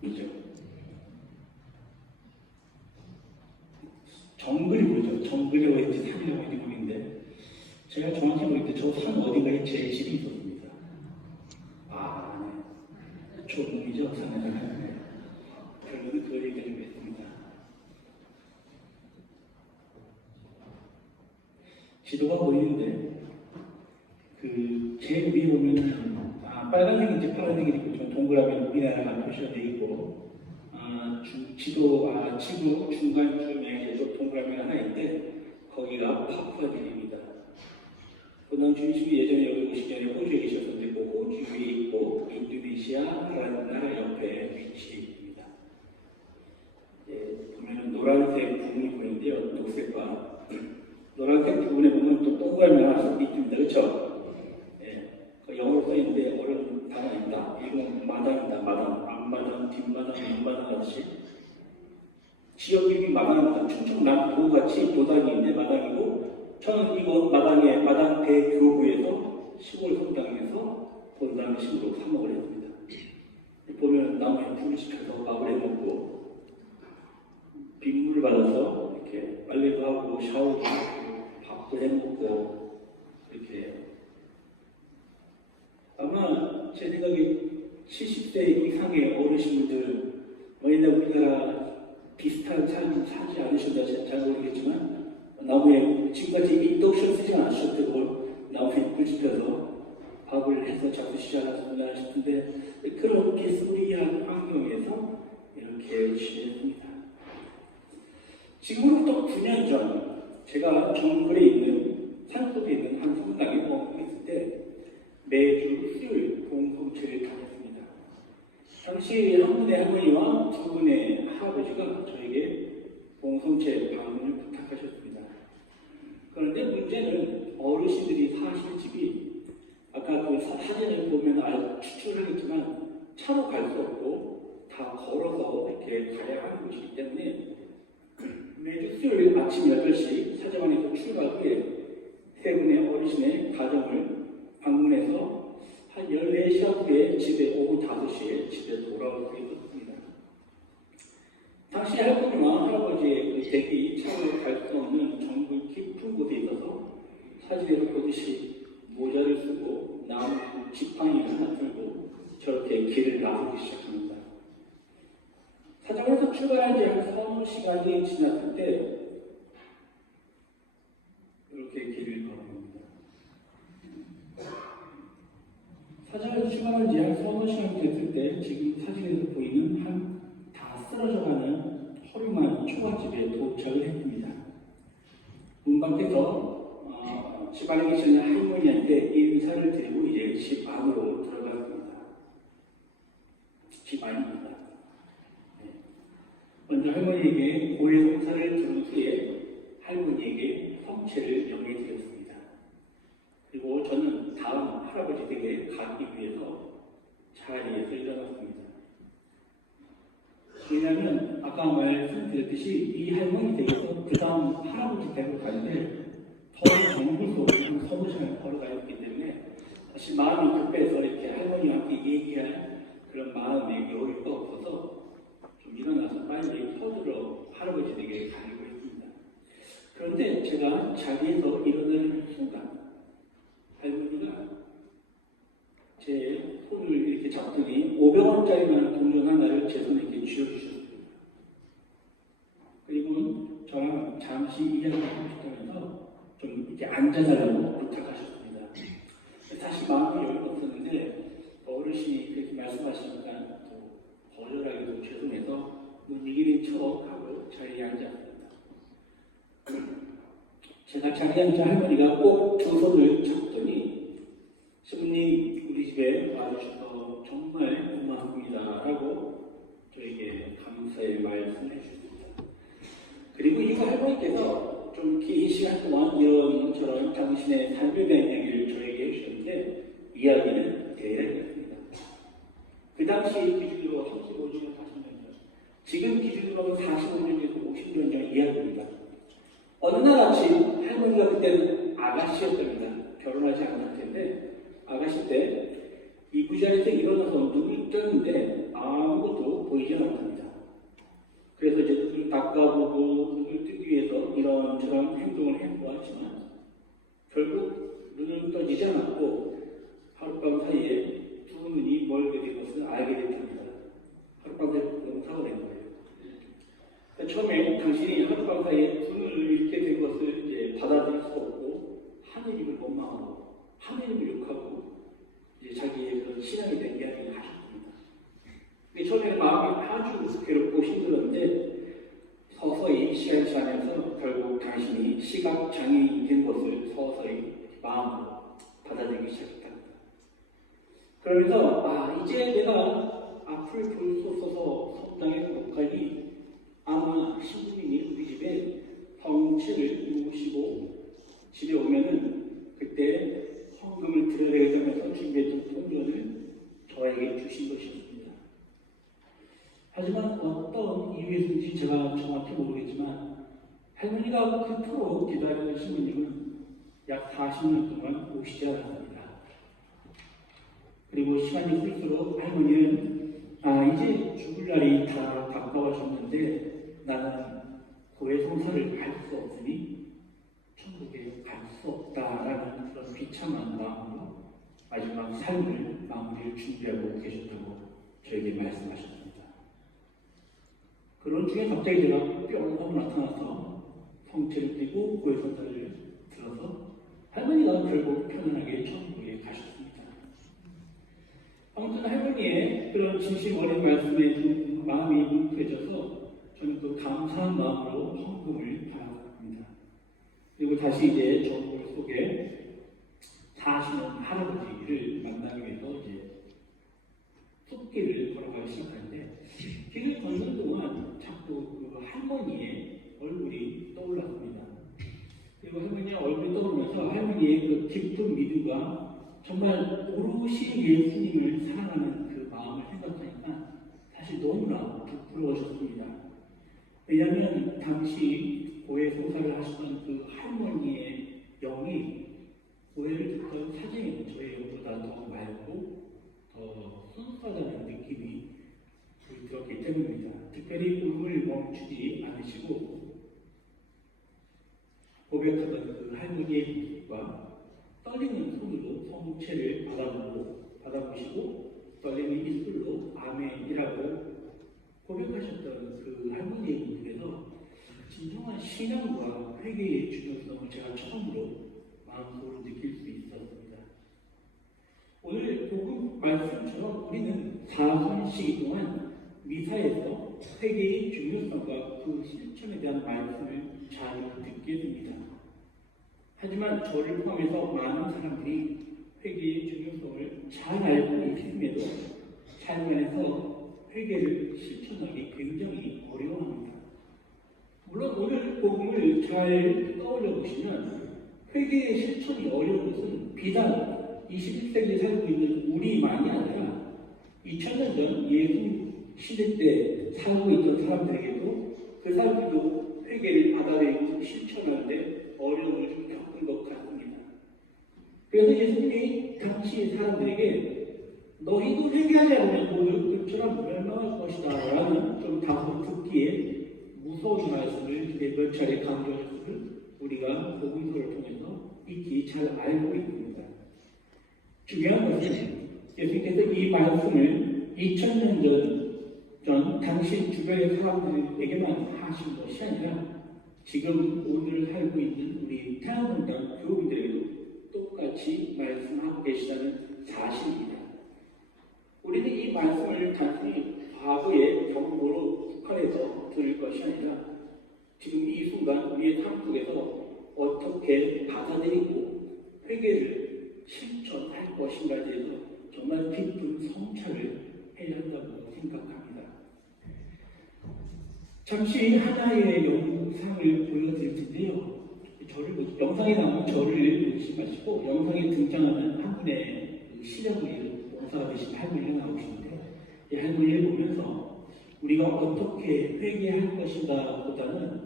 그죠? 정글이 뭐죠? 정글이 어딘지 산이라고 있는 모르겠는데 제가 정확히 모르겠는데 저 산 어딘가에 제 집이 있었습니다. 아, 네. 조문이죠, 산에. 결국은 그 얘기를 했습니다. 지도가 보이는데 제일 위에 보면은 빨간색인지 파란색인지 좀 동그라미 우리나라가 표시가 되어 있고 지구 중간쯤에 좀 동그라미가 하나 있는데 거기가 파푸아뉴기니입니다. 그다음 중심이 예전에 여기 오시기 전에 호주에 계셨는데 그 호주 위에 있고 인도네시아라는 나라 옆에 위치입니다. 보면은 노란색 부분이 보이는데요, 녹색과 노란색 부분에 보면 또 동그라미 하나 있습니다. 그렇죠? 영어로 써있는데 어려운 단어입니다. 이건 마당입니다. 마당, 앞마당, 뒷마당, 윗마당 같이 지역 이름이 마당입니다. 충청남도같이 도당이 있는데 마당이고 저는 이곳 마당 대교구에서 시골 성당에서 본당식으로 삽목을 했습니다. 보면 나무에 불을 지펴서 밥을 해먹고 빗물을 받아서 이렇게 빨래도 하고 샤워도 하고 밥도 해먹고 이렇게 아마 제 생각에 70대 이상의 어르신들 옛날 우리나라 비슷한 삶 사지 않으셨나 잘 모르겠지만 나무에 지금까지 인덕션 쓰지 않으셨을 테고 나무에 불 지펴서 밥을 해서 잡수시지 않았나 싶은데 그런 비스무리한 환경에서 이렇게 지냈습니다. 지금으로부터 9년 전 제가 정글에 있는 산속에 있는 한 성당에 머물렀을 때 매주 수요일 공동체를 다녔습니다. 당시 한 분의 할머니와 두 분의 할아버지가 저에게 공동체 방문을 부탁하셨습니다. 그런데 문제는 어르신들이 사실 집이 아까 그 사진을 보면 추측하겠지만 차로 갈 수 없고 다 걸어서 이렇게 가야 하는 곳이기 때문에 매주 수요일 아침 8시 사제관에서 출발 후에 세 분의 어르신의 가정을 방문해서 한 14시간 후에 집에 오후 5시에 집에 돌아올 수 있었습니다. 당시 할머니와 할아버지의 그 댁이 차로 갈 수 없는 정글 깊은 곳에 있어서 사진에서 보듯이 모자를 쓰고 나무 지팡이 하나 들고 저렇게 길을 나서기 시작합니다. 사정에서 출발한 지 한 서너 시간이 지났을 때 이렇게 길을 걸어갑니다. 사정에서 출발한 지 한 서너 시간이 됐을 때 지금 사진에서 보이는 한 다 쓰러져가는 허름한 초가집에 도착을 했습니다. 문 밖에서 집 안에 계시는 할머니한테 인사를 드리고 이제 집 안으로 들어갔습니다. 집 안입니다. 먼저 할머니에게 고해성사를 들은 후에 할머니에게 성체를 명예드렸습니다. 그리고 저는 다음 할아버지 댁에 가기 위해서 자리에서 일어났습니다. 왜냐하면 아까 말씀드렸듯이 이 할머니 댁에서 그 다음 할아버지 댁으로 가는데 더 정글 속으로 한 서너 시간을 걸어가야 했기 때문에 사실 마음이 급해서 이렇게 할머니와 함께 얘기할 그런 마음의 여유가 없어서 좀 일어나서 빨리 서둘러 할아버지 댁에 가려고 했습니다. 그런데 제가 자리에서 일어나는 순간 할머니가 제 손을 이렇게 잡더니 500원짜리만 동전 하나를 제 손에 이렇게 쥐어주셨습니다. 그리고 저랑 잠시 이야기를 하시면서 좀 이렇게 앉아달라고 부탁하셨습니다. 사실 마음이 여유가 없었는데 어르신이 그렇게 말씀하시니까 또 거절하기도 죄송해서 분위기를 척하고 자리에 앉았습니다. 제가 자리에 앉아 할머니가 꼭 두 손을 잡더니 신부님 우리 집에 와주셔서 정말 고맙습니다 라고 저에게 감사의 말씀을 해주셨습니다. 그리고 이 할머니께서 좀 긴 시간 동안 이런저런 당신의 삶에 대한 이야기를 저에게 해주셨는데 이야기는 대략이었습니다. 그 당시 기준으로 35년, 40년 전, 지금 기준으로 45년에서 50년 전 이야기입니다. 어느 날 아침 할머니가 그때는 아가씨였답니다. 결혼하지 않았을 텐데 아가씨 때 이부자리에서 일어나서 눈을 쪘는데 아무것도 보이지 않았답니다. 그래서 이제 눈을 닦아보고 눈을 뜨기 위해서 이런저런 행동을 해보았지만 결국 눈은 떠지지 않았고 하룻밤 사이에 두 눈이 멀게 된 것을 알게 됐답니다. 하룻밤 사이에 명사가 된 거예요. 그러니까 처음에 당신이 하룻밤 사이에 두 눈을 잃게 된 것을 이제 받아들일 수 없고 하느님을 원망하고 하느님을 욕하고 이제 자기의 그런 신앙에 대한 이야기를 하셨습니다. 근데 처음에는 마음이 아주 괴롭고 힘들었는데 서서히 시간이 지나면서 결국 당신이 시각장애인이 된 것을 서서히 마음으로 받아들이기 시작했답니다. 그러면서 이제 내가 앞을 볼 수 없어서 성당에 목할이 아마 신부님이 우리 집에 성체를 모시고 집에 오면은 그때 헌금을 드려야 되겠다면서 준비했던 통전을 저에게 주신 것이었습니다. 하지만 어떤 이유에서인지 제가 정확히 모르겠지만 할머니가 그토록 기다리던 신부님은 약 40년 동안 오시지 않았습니다. 그리고 시간이 흘러서 할머니는 이제 죽을 날이 다 가까워졌는데 나는 고해 성사를 갈 수 없으니 천국에 갈 수 없다라는 그런 비참한 마음으로 마지막 삶을 마무리를 준비하고 계셨다고 저에게 말씀하셨습니다. 그런 중에 갑자기 제가 뿅 하고 나타나서 성체를 띠고 고해 성사를 들어서 할머니가 결국 편안하게 천국에 가셨습니다. 아무튼 할머니의 그런 진심 어린 말씀에 마음이 뭉클해져서 저는 그 감사한 마음으로 헌금을 받았습니다. 그리고 다시 이제 저 머릿속에 사시는 할아버지를 만나기 위해서 이제 숲길을 걸어가기 시작하는데 길을 걷는 동안 자꾸 그 할머니의 얼굴이 떠올랐습니다. 그리고 할머니의 얼굴이 떠오르면서 할머니의 그 깊은 믿음과 정말 오롯이 예수님을 사랑하는 그 마음을 생각하니까 사실 너무나 부끄러워졌습니다. 왜냐하면 당시 고해 성사를 하시던 그 할머니의 영이 고해를 듣던 사진에는 저의 영보다 더 맑고 더 순수하다는 느낌이 들었기 때문입니다. 특별히 울음을 멈추지 않으시고 고백하던 그 할머니의 모습과 떨리는 손으로 성체를 받아보시고 떨리는 입술로 아멘이라고 고백하셨던 그 할머니의 모습에서 진정한 신앙과 회개의 중요성을 제가 처음으로 마음속으로 느낄 수 있었습니다. 오늘 복음 말씀처럼 우리는 4분씩 동안 미사에서 회개의 중요성과 그 실천에 대한 말씀을 잘 듣게 됩니다. 하지만 저를 포함해서 많은 사람들이 회개의 중요성을 잘 알고 있음에도 삶 안에서 회개를 실천하기 굉장히 어려워합니다. 물론 오늘 복음을 잘 떠올려 보시면 회개의 실천이 어려운 것은 비단 21세기에 살고 있는 우리만이 아니라 2000년 전 예수 시대 때 살고 있던 사람들에게도 그 사람들도 회개를 받아들이고 실천하는데 어려움을 좀 겪은 것 같습니다. 그래서 예수님이 당시 사람들에게 너희도 회개하지 않으면 모두 그처럼 멸망할 것이다 라는 좀 다소 듣기에 무서운 말씀을 몇 차례 강조하셨음을 우리가 복음서를 통해서 익히 잘 알고 있습니다. 중요한 것은 예수님께서 이 말씀을 2000년 전 당신 주변의 사람들에게만 하신 것이 아니라 지금 오늘 살고 있는 우리 태안원당 교우들에게도 똑같이 말씀하고 계시다는 사실입니다. 우리는 이 말씀을 단순히 과거의 경고로 국한해서 들을 것이 아니라 지금 이 순간 우리의 삶 속에서 어떻게 받아들이고 회개를 실천할 것인가에 대해서 정말 깊은 성찰을 해야 한다고 생각합니다. 잠시 하나의 영상을 보여드릴 텐데요. 영상에 나오는 저를 보지 마시고 영상에 등장하는 한 분의 시력을 원사가 되신 할머니가 나오시는데 이 할머니를 보면서 우리가 어떻게 회개할 것인가 보다는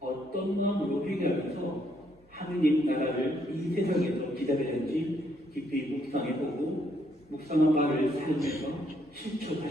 어떤 마음으로 회개하면서 하느님 나라를 이 세상에서 기다리는지 깊이 묵상해보고 묵상한 바를 살면서 신초가